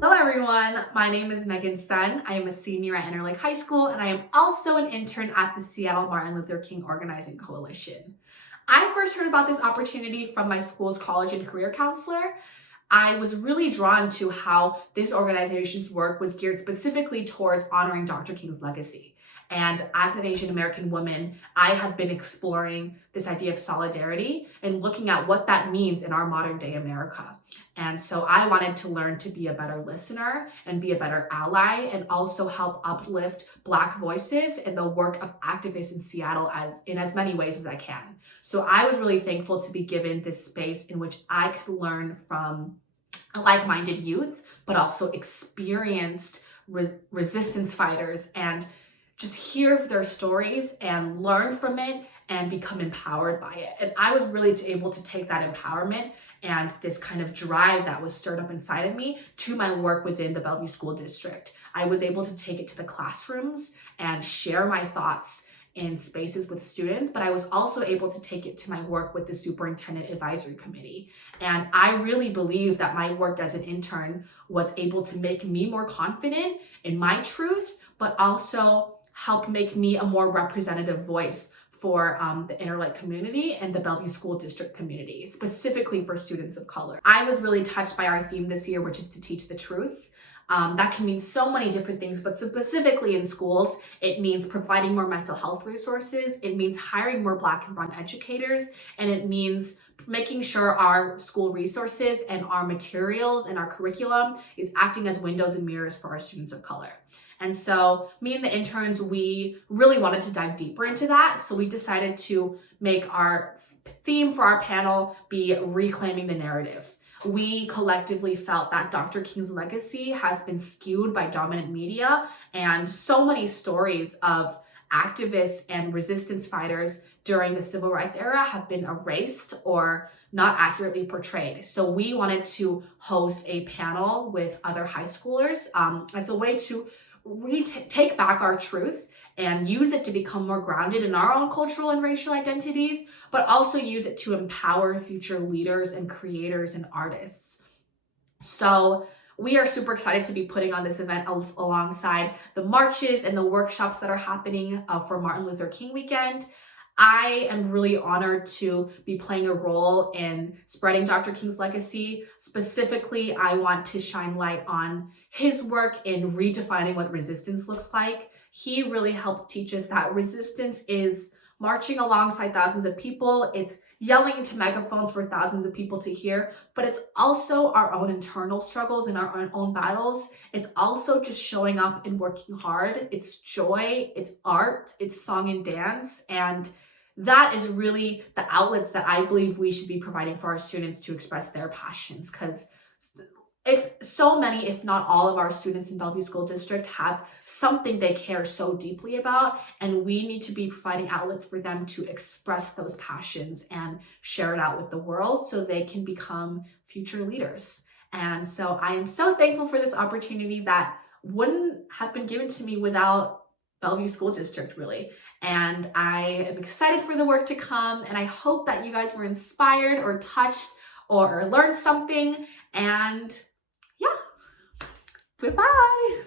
Hello everyone, my name is Megan Sun. I am a senior at Interlake High School and I am also an intern at the Seattle Martin Luther King Organizing Coalition. I first heard about this opportunity from my school's college and career counselor. I was really drawn to how this organization's work was geared specifically towards honoring Dr. King's legacy. And as an Asian American woman, I have been exploring this idea of solidarity and looking at what that means in our modern day America. And so I wanted to learn to be a better listener and be a better ally and also help uplift Black voices in the work of activists in Seattle in as many ways as I can. So I was really thankful to be given this space in which I could learn from like-minded youth, but also experienced resistance fighters and just hear their stories and learn from it and become empowered by it. And I was really able to take that empowerment and this kind of drive that was stirred up inside of me to my work within the Bellevue School District. I was able to take it to the classrooms and share my thoughts in spaces with students, but I was also able to take it to my work with the Superintendent Advisory Committee. And I really believe that my work as an intern was able to make me more confident in my truth, but also help make me a more representative voice for the Interlake community and the Bellevue School District community, specifically for students of color. I was really touched by our theme this year, which is to teach the truth. That can mean so many different things, but specifically in schools, it means providing more mental health resources, it means hiring more Black and brown educators, and it means making sure our school resources and our materials and our curriculum is acting as windows and mirrors for our students of color. And so me and the interns, we really wanted to dive deeper into that. So we decided to make our theme for our panel be reclaiming the narrative. We collectively felt that Dr. King's legacy has been skewed by dominant media, and so many stories of activists and resistance fighters during the civil rights era have been erased or not accurately portrayed. So we wanted to host a panel with other high schoolers as a way to take back our truth and use it to become more grounded in our own cultural and racial identities, but also use it to empower future leaders and creators and artists. So we are super excited to be putting on this event alongside the marches and the workshops that are happening for Martin Luther King weekend. I am really honored to be playing a role in spreading Dr. King's legacy. Specifically, I want to shine light on his work in redefining what resistance looks like. He really helped teach us that resistance is marching alongside thousands of people. It's yelling into megaphones for thousands of people to hear, but it's also our own internal struggles and our own battles. It's also just showing up and working hard. It's joy, it's art, it's song and dance, and that is really the outlets that I believe we should be providing for our students to express their passions. Because if so many, if not all of our students in Bellevue School District have something they care so deeply about, and we need to be providing outlets for them to express those passions and share it out with the world so they can become future leaders. And so I am so thankful for this opportunity that wouldn't have been given to me without Bellevue School District, really. And I am excited for the work to come, and I hope that you guys were inspired or touched or learned something. And yeah, goodbye.